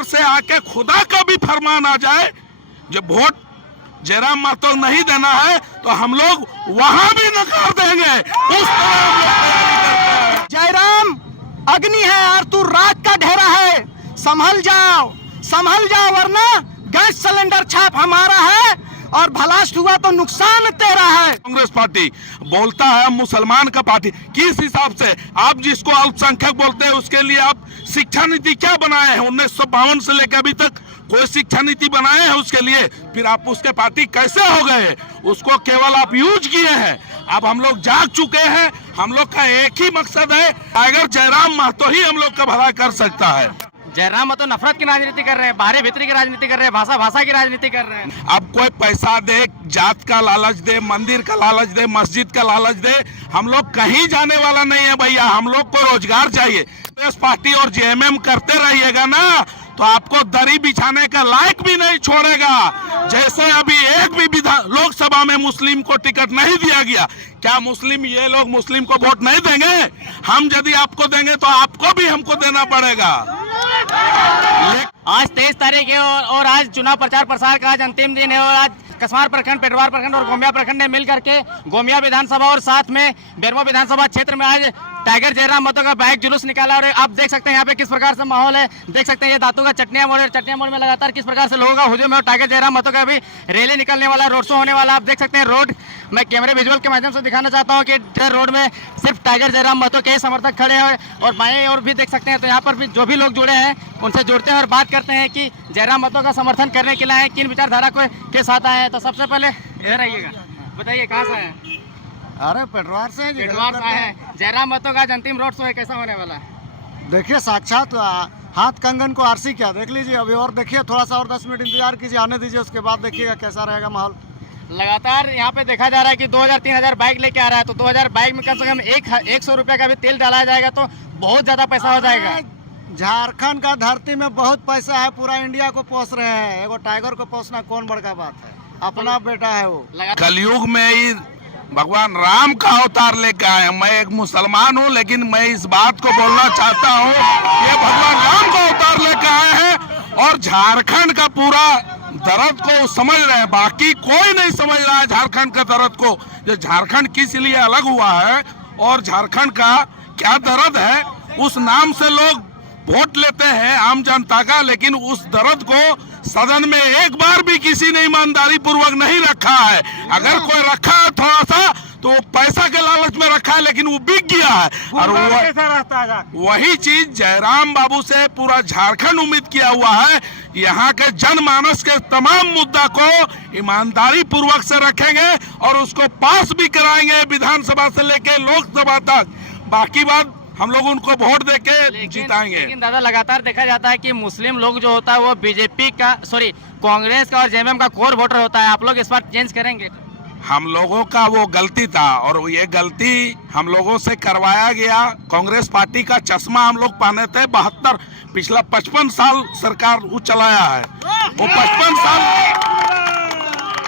ऊपर से आके खुदा का भी फरमान आ जाए, जब वोट जयराम महतो नहीं देना है तो हम लोग वहां भी नकार देंगे। उस तरह हम लोग तैयारी करते हैं। जयराम अग्नि है और तू राख का ढेरा है, संभल जाओ वरना गैस सिलेंडर छाप हमारा है और ब्लास्ट हुआ तो नुकसान तेरा है। कांग्रेस पार्टी बोलता है मुसलमान का पार्टी, किस हिसाब से आप जिसको अल्पसंख्यक बोलते हैं उसके लिए आप शिक्षा नीति क्या बनाए हैं? 1952 से लेकर अभी तक कोई शिक्षा नीति बनाए हैं उसके लिए? फिर आप उसके पार्टी कैसे हो गए? उसको केवल आप यूज किए हैं। अब हम लोग जाग चुके हैं, हम लोग का एक ही मकसद है, अगर जयराम महतो ही हम लोग का भला कर सकता है। जयराम महतो नफरत की राजनीति कर रहे हैं, बाहरी भीतरी की राजनीति कर रहे हैं, भाषा की राजनीति कर रहे हैं। अब कोई पैसा दे, जात का लालच दे, मंदिर का लालच दे, मस्जिद का लालच दे, हम लोग कहीं जाने वाला नहीं है भैया। हम लोग को रोजगार चाहिए। कांग्रेस पार्टी और जेएमएम करते रहिएगा ना तो आपको दरी बिछाने का लायक भी नहीं छोड़ेगा। जैसे अभी एक भी लोकसभा में मुस्लिम को टिकट नहीं दिया गया, क्या मुस्लिम ये लोग मुस्लिम को वोट नहीं देंगे? हम यदि आपको देंगे तो आपको भी हमको देना पड़ेगा। आज 23 तारीख है और आज चुनाव प्रचार प्रसार का आज अंतिम दिन है और आज कसमार प्रखंड, पेटवार प्रखंड और गोमिया प्रखंड ने मिल करके गोमिया विधानसभा और साथ में बेरमो विधानसभा क्षेत्र में आज टाइगर जयराम महतो का बाइक जुलूस निकाला। और आप देख सकते हैं यहाँ पे किस प्रकार से माहौल है, देख सकते हैं ये दांतों का चटनिया मोड़ में लगातार किस प्रकार से लोगों का हुजूम है और टाइगर जयराम महतो का भी रैली निकलने वाला, रोड शो होने वाला। आप देख सकते हैं रोड, मैं कैमरे विजुअल के माध्यम से दिखाना चाहता हूँ कि रोड में सिर्फ टाइगर जयराम महतो के समर्थक खड़े हैं और बाएं और भी देख सकते हैं। तो यहाँ पर भी जो भी लोग जुड़े हैं उनसे जुड़ते हैं और बात करते हैं कि जयराम महतो का समर्थन करने के लिए आए, किन विचारधारा के साथ आए हैं। तो सबसे पहले इधर आइएगा, बताइए कहाँ से आए? अरे पेटवार से आए हैं। जयराम महतो का आज अंतिम रोड शो है, कैसा होने वाला है? देखिए साक्षात हाथ कंगन को आरसी क्या, देख लीजिए अभी और देखिए, थोड़ा सा और 10 मिनट इंतजार कीजिए, आने दीजिए, उसके बाद देखिएगा कैसा रहेगा माहौल। लगातार यहाँ पे देखा जा रहा है कि 2000-3000 बाइक लेके आ रहा है, तो 2000 बाइक में कम से कम 100 रुपये का भी तेल डाला जाएगा तो बहुत ज्यादा पैसा हो जाएगा। झारखंड का धरती में बहुत पैसा है, पूरा इंडिया को पोस रहे हैं, एगो टाइगर को पोसना कौन बड़का बात है, अपना बेटा है वो। कलयुग में ही भगवान राम का अवतार लेकर आए। मैं एक मुसलमान हूँ लेकिन मैं इस बात को बोलना चाहता हूँ, ये भगवान राम का अवतार लेकर आए हैं और झारखंड का पूरा दर्द को समझ रहे हैं। बाकी कोई नहीं समझ रहा है झारखंड का दर्द को, जो झारखंड किस लिए अलग हुआ है और झारखंड का क्या दर्द है। उस नाम से लोग वोट लेते हैं आम जनता का, लेकिन उस दर्द को सदन में एक बार भी किसी ने ईमानदारी पूर्वक नहीं रखा है। अगर कोई रखा है थोड़ा सा तो पैसा के लालच में रखा है, लेकिन वो बिक गया है। और वही चीज जयराम बाबू से पूरा झारखंड उम्मीद किया हुआ है। यहाँ के जनमानस के तमाम मुद्दा को ईमानदारी पूर्वक से रखेंगे और उसको पास भी कराएंगे विधानसभा से लेके लोकसभा तक। बाकी बात हम लोग उनको वोट देके जिताएंगे। लेकिन दादा लगातार देखा जाता है कि मुस्लिम लोग जो होता है वो बीजेपी का, सॉरी कांग्रेस का और जेएमएम का कोर वोटर होता है। आप लोग इस बार चेंज करेंगे? हम लोगों का वो गलती था और ये गलती हम लोगों से करवाया गया। कांग्रेस पार्टी का चश्मा हम लोग पहने थे 72, पिछला 55 साल सरकार वो चलाया है। वो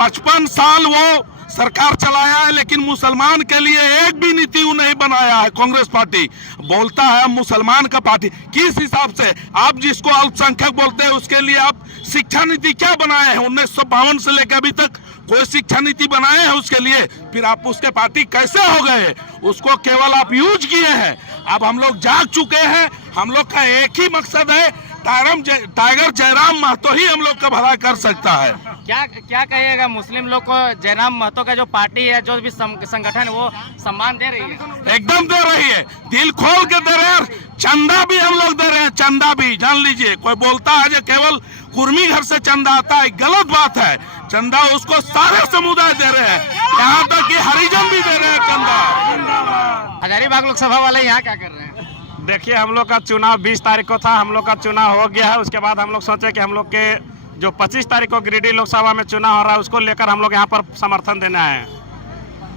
55 साल वो सरकार चलाया है, लेकिन मुसलमान के लिए एक भी नीति नहीं बनाया है। कांग्रेस पार्टी बोलता है मुसलमान का पार्टी, किस हिसाब से आप जिसको अल्पसंख्यक बोलते हैं उसके लिए आप शिक्षा नीति क्या बनाए हैं? 1952 से लेकर अभी तक कोई शिक्षा नीति बनाए हैं उसके लिए? फिर आप उसके पार्टी कैसे हो गए? उसको केवल आप यूज किए हैं। अब हम लोग जाग चुके हैं, हम लोग का एक ही मकसद है, टाइगर जयराम महतो ही हम लोग का भला कर सकता है। क्या कहिएगा मुस्लिम लोग को? जयराम महतो का जो पार्टी है, जो भी संगठन, वो सम्मान दे रही है? एकदम दे रही है, दिल खोल के दे रहे हैं। चंदा भी हम लोग दे रहे हैं, चंदा भी जान लीजिए। कोई बोलता है जो केवल कुर्मी घर से चंदा आता है, गलत बात है। चंदा उसको सारे समुदाय दे रहे हैं, यहाँ तक कि हरिजन भी दे रहे हैं चंदा। हजारीबाग लोकसभा वाले यहाँ क्या कर रहे हैं? देखिए, हम लोग का चुनाव 20 तारीख को था, हम लोग का चुनाव हो गया है। उसके बाद हम लोग सोचे कि हम लोग के जो 25 तारीख को गिरिडीह लोकसभा में चुनाव हो रहा है उसको लेकर हम लोग यहाँ पर समर्थन देने आए हैं।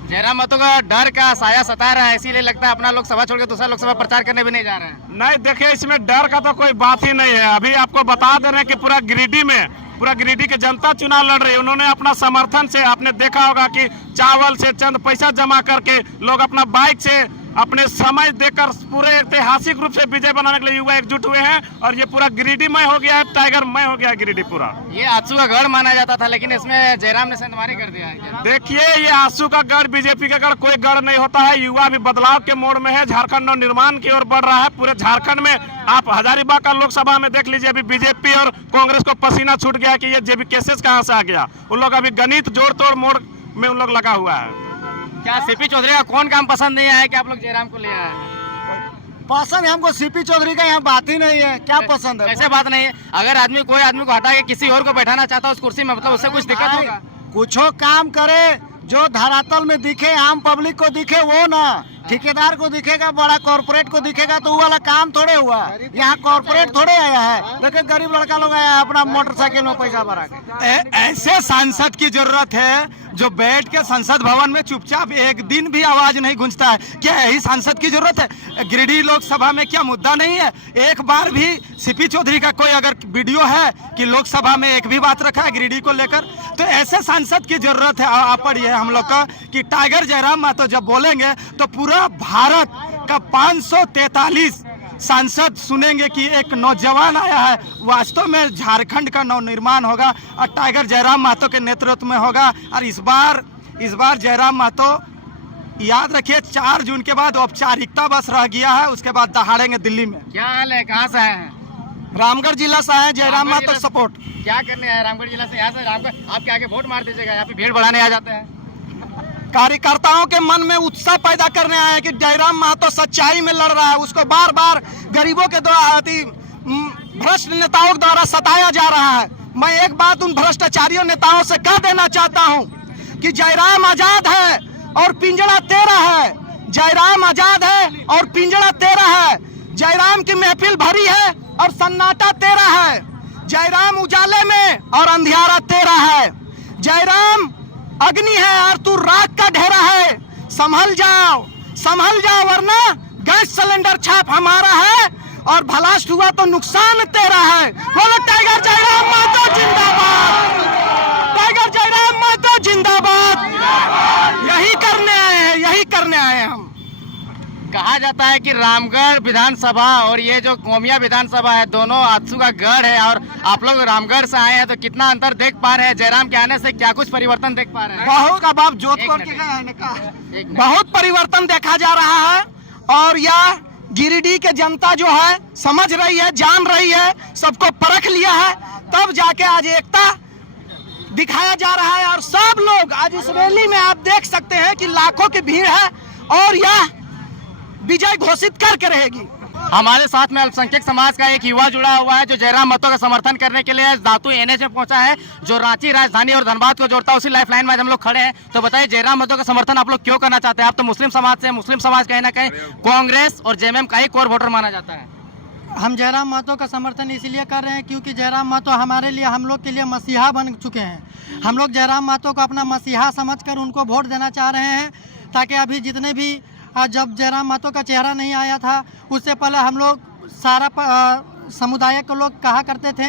जयराम महतो का डर का साया सता रहा है, इसीलिए लगता है अपना लोकसभा छोड़ के दूसरा लोकसभा प्रचार करने भी नहीं जा रहे हैं। नहीं, देखिए इसमें डर का तो कोई बात ही नहीं है। अभी आपको बता दे रहे हैं कि पूरा गिरिडीह की जनता चुनाव लड़ रही है। उन्होंने अपना समर्थन से, आपने देखा होगा कि चावल से चंद पैसा जमा करके लोग अपना बाइक से अपने समय देकर पूरे ऐतिहासिक रूप से विजय बनाने के लिए युवा एकजुट हुए हैं और ये पूरा गिरिडीहमय हो गया है, टाइगरमय हो गया है गिरिडीह पूरा। ये आंसू का गढ़ माना जाता था, लेकिन इसमें जयराम ने सेंधमारी कर दिया है क्या? देखिए, ये आंसू का गढ़, बीजेपी का गढ़ कोई गढ़ नहीं होता है। युवा भी बदलाव के मोड़ में है, झारखंड और निर्माण की ओर बढ़ रहा है। पूरे झारखंड में आप हजारीबाग का लोकसभा में देख लीजिए, अभी बीजेपी और कांग्रेस को पसीना छूट गया कि ये जेबी केसेस कहाँ से आ गया। उन लोग अभी गणित जोड़ तोड़ मोड़ में उन लोग लगा हुआ है। क्या सीपी चौधरी का कौन काम पसंद नहीं आया कि आप लोग जयराम को ले आए हैं? पसंद है हमको सीपी चौधरी का, यहाँ बात ही नहीं है। क्या पसंद है? ऐसे बात नहीं है, अगर आदमी कोई आदमी को हटा के किसी और को बैठाना चाहता है उस कुर्सी में, मतलब उससे कुछ दिक्कत होगा? कुछो काम करे जो धरातल में दिखे, आम पब्लिक को दिखे, वो ना ठेकेदार को दिखेगा, बड़ा कॉर्पोरेट को दिखेगा, तो वो वाला काम थोड़े हुआ। यहाँ कॉर्पोरेट थोड़े आया है, लेकिन गरीब लड़का लोग आया है अपना मोटरसाइकिल में पैसा भरा के। ऐसे सांसद की जरूरत है जो बैठ के संसद भवन में चुपचाप एक दिन भी आवाज नहीं गूंजता है। क्या यही सांसद की जरूरत है? गिरिडीह लोकसभा में क्या मुद्दा नहीं है? एक बार भी सीपी चौधरी का कोई अगर वीडियो है कि लोकसभा में एक भी बात रखा है गिरिडीह को लेकर? तो ऐसे सांसद की जरूरत है। आप पढ़िए हम लोग का कि टाइगर जयराम महतो जब बोलेंगे तो पूरा भारत का 543 सांसद सुनेंगे कि एक नौजवान आया है। वास्तव में झारखंड का नवनिर्माण होगा और टाइगर जयराम महतो के नेतृत्व में होगा। और इस बार जयराम महतो, याद रखिए, 4 जून के बाद औपचारिकता बस रह गया है, उसके बाद दहाड़ेंगे दिल्ली में। क्या हाल है, कहाँ से आए हैं? रामगढ़ जिला से आए, जयराम महतो सपोर्ट। क्या करने आए रामगढ़ जिला से? यहाँ से रामगढ़ आपके आगे वोट मार दीजिएगा, यहाँ पे भीड़ बढ़ाने आ जाते हैं। कार्यकर्ताओं के मन में उत्साह पैदा करने आए कि जयराम महतो सच्चाई में लड़ रहा है, उसको बार बार गरीबों के द्वारा, भ्रष्ट नेताओं द्वारा सताया जा रहा है। मैं एक बात उन भ्रष्टाचारियों नेताओं से कह देना चाहता हूं कि जयराम आजाद है और पिंजड़ा तेरा है। जयराम आजाद है और पिंजड़ा तेरा है। जयराम की महफिल भरी है और सन्नाटा तेरा है। जयराम उजाले में और अंधियारा तेरा है। जयराम अग्नि है और तू राख का ढेरा है। संभल जाओ वरना गैस सिलेंडर छाप हमारा है और भलास्ट हुआ तो नुकसान तेरा है। बोलो टाइगर जयराम महतो जिंदाबाद, टाइगर जयराम महतो जिंदाबाद। यही करने आए हैं हम। कहा जाता है कि रामगढ़ विधानसभा और ये जो गोमिया विधानसभा है, दोनों आंसू का गढ़ है। और आप लोग रामगढ़ से आए हैं तो कितना अंतर देख पा रहे हैं? जयराम के आने से क्या कुछ परिवर्तन देख पा रहे हैं? बहुत का बाप जोधपुर के बहुत परिवर्तन देखा जा रहा है। और यह गिरिडीह के जनता जो है समझ रही है, जान रही है, सबको परख लिया है, तब जाके आज एकता दिखाया जा रहा है। और सब लोग आज इस रैली में आप देख सकते हैं कि लाखों की भीड़ है और यह विजय घोषित करके रहेगी। हमारे साथ में अल्पसंख्यक समाज का एक युवा जुड़ा हुआ है जो जयराम महतो का समर्थन करने के लिए दातू एनएच में पहुंचा है, जो रांची, राजधानी और धनबाद को जोड़ता है। उसी लाइफलाइन में हम लोग खड़े हैं। तो बताइए, जयराम महतो का समर्थन आप लोग क्यों करना चाहते हैं? आप तो मुस्लिम समाज से, मुस्लिम समाज कहीं ना कहीं कांग्रेस और जेएमएम का ही कोर वोटर माना जाता है। हम जयराम महतो का समर्थन इसलिए कर रहे हैं क्योंकि जयराम महतो हमारे लिए, हम लोग के लिए मसीहा बन चुके हैं। हम लोग जयराम महतो को अपना मसीहा समझकर उनको वोट देना चाह रहे हैं, ताकि अभी जितने भी, जब जयराम महतो का चेहरा नहीं आया था उससे पहले हम लोग सारा समुदाय के लोग कहा करते थे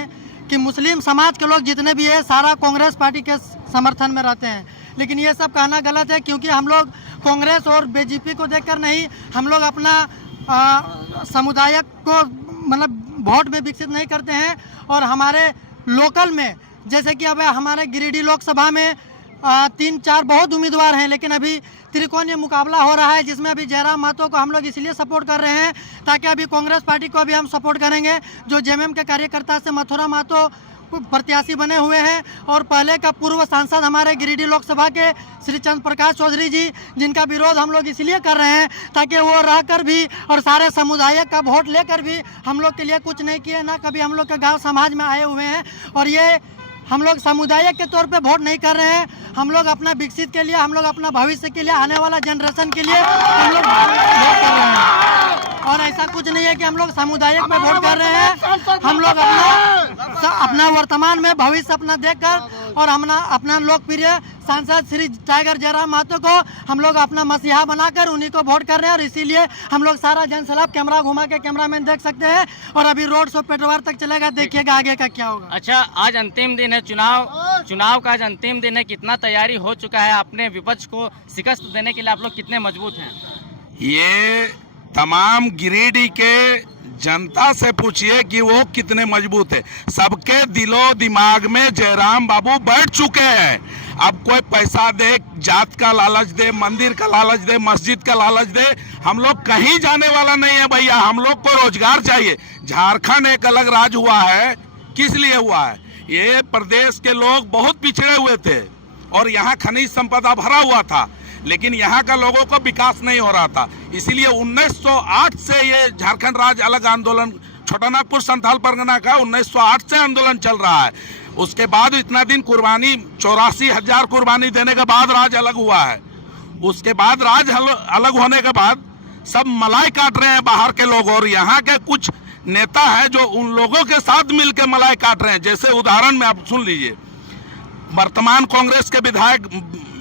कि मुस्लिम समाज के लोग जितने भी है सारा कांग्रेस पार्टी के समर्थन में रहते हैं। लेकिन ये सब कहना गलत है, क्योंकि हम लोग कांग्रेस और बीजेपी को देखकर नहीं, हम लोग अपना समुदाय को मतलब वोट में विकसित नहीं करते हैं। और हमारे लोकल में, जैसे कि अब हमारे गिरिडीह लोकसभा में 3-4 बहुत उम्मीदवार हैं, लेकिन अभी त्रिकोणीय मुकाबला हो रहा है, जिसमें अभी जयराम महतो को हम लोग इसलिए सपोर्ट कर रहे हैं ताकि अभी कांग्रेस पार्टी को भी हम सपोर्ट करेंगे, जो जेएमएम के कार्यकर्ता से मथुरा महतो प्रत्याशी बने हुए हैं। और पहले का पूर्व सांसद हमारे गिरिडीह लोकसभा के श्री चंद्र प्रकाश चौधरी जी, जिनका विरोध हम लोग इसलिए कर रहे हैं ताकि वो रहकर भी और सारे समुदाय का वोट लेकर भी हम लोग के लिए कुछ नहीं किए, ना कभी हम लोग के गाँव समाज में आए हुए हैं। और ये हम लोग समुदाय के तौर पे वोट नहीं कर रहे हैं, हम लोग अपना विकसित के लिए, हम लोग अपना भविष्य के लिए, आने वाला जनरेशन के लिए हम लोग वोट कर रहे हैं। और ऐसा कुछ नहीं है कि हम लोग सामुदायिक में वोट कर रहे हैं। हम लोग अपना वर्तमान में भविष्य अपना देखकर और अपना लोकप्रिय सांसद श्री टाइगर जयराम महतो को हम लोग अपना मसीहा बनाकर उन्हीं को वोट कर रहे हैं। और इसीलिए हम लोग सारा जनसैलाब कैमरा घुमा के कैमरामैन देख सकते हैं। और अभी रोड शो पेटवार तक चलेगा, देखिएगा आगे का क्या होगा। अच्छा, आज अंतिम दिन है, चुनाव का आज अंतिम दिन है। कितना तैयारी हो चुका है? अपने विपक्ष को शिकस्त देने के लिए आप लोग कितने मजबूत हैं? ये तमाम गिरिडीह के जनता से पूछिए कि वो कितने मजबूत है। सबके दिलो दिमाग में जयराम बाबू बैठ चुके हैं। अब कोई पैसा दे, जात का लालच दे, मंदिर का लालच दे, मस्जिद का लालच दे, हम लोग कहीं जाने वाला नहीं है भैया। हम लोग को रोजगार चाहिए। झारखंड एक अलग राज्य हुआ है, किस लिए हुआ है? ये प्रदेश के लोग बहुत पिछड़े हुए थे और यहाँ खनिज संपदा भरा हुआ था, लेकिन यहाँ का लोगों को विकास नहीं हो रहा था। इसीलिए 1908 से ये झारखंड राज्य अलग आंदोलन, छोटा नागपुर संथाल परगना का 1908 से आंदोलन चल रहा है। उसके बाद इतना दिन कुर्बानी, 84,000 कुर्बानी देने के बाद राज्य अलग हुआ है। उसके बाद राज्य अलग होने के बाद सब मलाई काट रहे हैं बाहर के लोग, और यहाँ के कुछ नेता है जो उन लोगों के साथ मिलकर मलाई काट रहे हैं। जैसे उदाहरण में आप सुन लीजिए, वर्तमान कांग्रेस के विधायक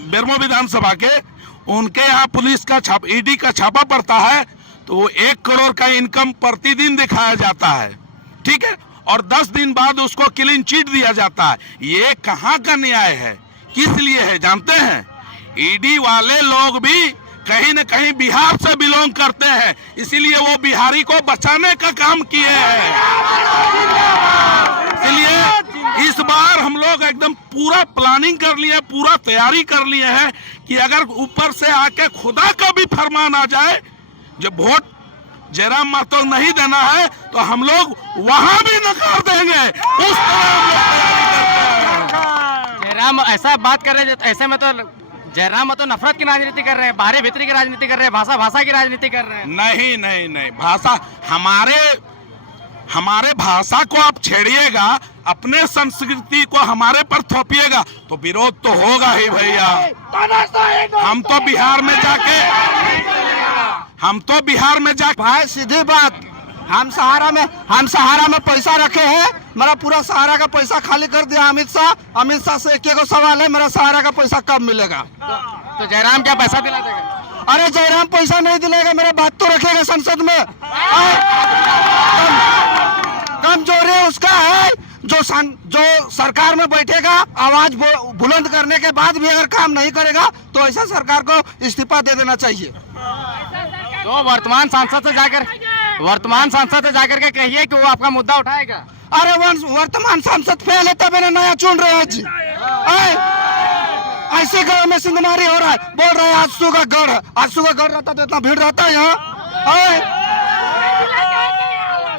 बेरमो विधानसभा के, उनके यहाँ पुलिस का ईडी का छापा पड़ता है तो वो 1 करोड़ का इनकम प्रतिदिन दिखाया जाता है, ठीक है, और 10 दिन बाद उसको क्लीन चिट दिया जाता है। ये कहाँ का न्याय है? किस लिए है जानते हैं? ईडी वाले लोग भी कहीं न कहीं बिहार से बिलोंग करते हैं, इसीलिए वो बिहारी को बचाने का काम किए हैं। इसलिए इस बार हम लोग एकदम पूरा प्लानिंग कर लिए, पूरा तैयारी कर लिए हैं कि अगर ऊपर से आके खुदा का भी फरमान आ जाए, जब वोट जयराम महतो नहीं देना है तो हम लोग वहां भी नकार देंगे। उस तरह हम लोग तैयारी करते हैं। जयराम ऐसा बात कर रहे हैं, ऐसे में तो जयराम तो नफरत की राजनीति कर रहे हैं, बाहरी भीतरी की राजनीति कर रहे हैं, भाषा की राजनीति कर रहे हैं। नहीं नहीं नहीं, भाषा हमारे भाषा को आप छेड़िएगा, अपने संस्कृति को हमारे पर थोपिएगा तो विरोध तो होगा ही भैया। हम तो बिहार में जाके भाई सीधी बात, हम सहारा में पैसा रखे हैं। मेरा पूरा सहारा का पैसा खाली कर दिया अमित शाह से एक सवाल है, मेरा सहारा का पैसा कब मिलेगा? तो जयराम क्या पैसा दिला देगा? अरे जयराम पैसा नहीं दिलाएगा, मेरा बात तो रखेगा संसद में। कमजोरी उसका है जो सरकार में बैठेगा, आवाज बुलंद करने के बाद भी अगर काम नहीं करेगा तो ऐसा सरकार को इस्तीफा दे देना चाहिए। तो वर्तमान सांसद से जाकर के कहिए कि वो आपका मुद्दा उठाएगा। अरे वर्तमान सांसद फेल है, तब नया चुन रहे हैं जी। ऐसे गाँव में सिंधमारी हो रहा है, बोल रहे हैं आजसू का गढ़ रहता तो इतना भीड़ रहता है यहाँ।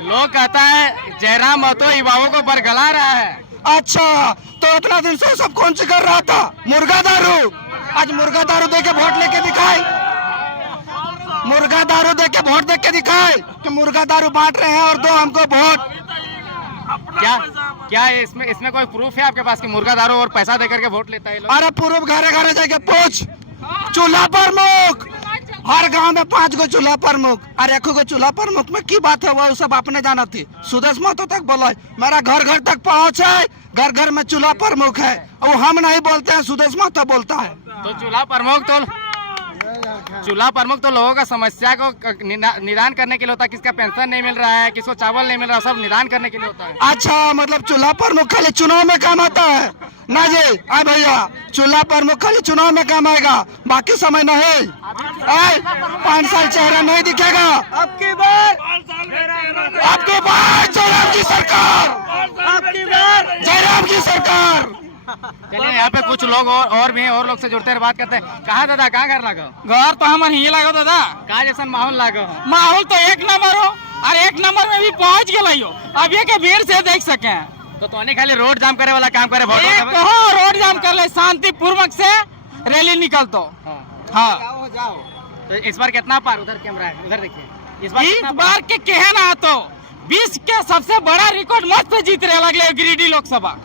लोग कहता है जयराम महतो युवाओं को बरगला रहा है। अच्छा, तो इतना दिन से सब कौन सी कर रहा था? मुर्गा दारू। आज मुर्गा दारू दे के वोट लेके दिखाए, मुर्गा दारू दे के वोट दे के दिखाए कि मुर्गा दारू बांट रहे हैं और दो हमको वोट। क्या इसमें कोई प्रूफ है आपके पास कि मुर्गा दारू और पैसा देकर के वोट लेता है लोग? अरे पूर्व घरे घरे जाके पूछ। चूल्हा प्रमुख हर गांव में 5 गो चूल्हा प्रमुख, अरे 1 गो चूल्हा प्रमुख में की बात है? वो सब आपने जाना थी। सुदेश महतो तक बोला मेरा घर घर तक पहुँच है, घर घर में चूल्हा प्रमुख है। वो हम नहीं बोलते हैं, सुदेश महतो बोलता है। तो चूल्हा प्रमुख तो लोगों का समस्या को निदान करने के लिए होता है। किसका पेंशन नहीं मिल रहा है, किसको चावल नहीं मिल रहा, सब निदान करने के लिए होता है। अच्छा, मतलब चूल्हा प्रमुख खाली चुनाव में काम आता है ना जी? अरे भैया, चूल्हा प्रमुख खाली चुनाव में काम आएगा, बाकी समय नहीं। 5 साल चेहरा नहीं दिखेगा। आपकी बार जयराम की सरकार। चलिए, यहाँ पे कुछ लोग और भी हैं, और लोग से जुड़ते हैं, बात करते हैं। कहाँ दादा, कहाँ घर लागो? घर तो हमारे ही लागो दादा। कहाँ जैसा माहौल लागो? माहौल तो 1 नंबर हो, और 1 नंबर में भी पहुँच गए हो। अब ये के भीड़ से देख सके तो खाली रोड जाम करे वाला काम करे, रोड जाम कर ले, शांति पूर्वक से रैली निकल तो। हाँ, तो इस बार कितना पार? उधर कैमरा है, उधर देखिए। इस बार के कहना तो 20 के सबसे बड़ा रिकॉर्ड मत पे जीत रहे लगले गिरिडीह लोकसभा।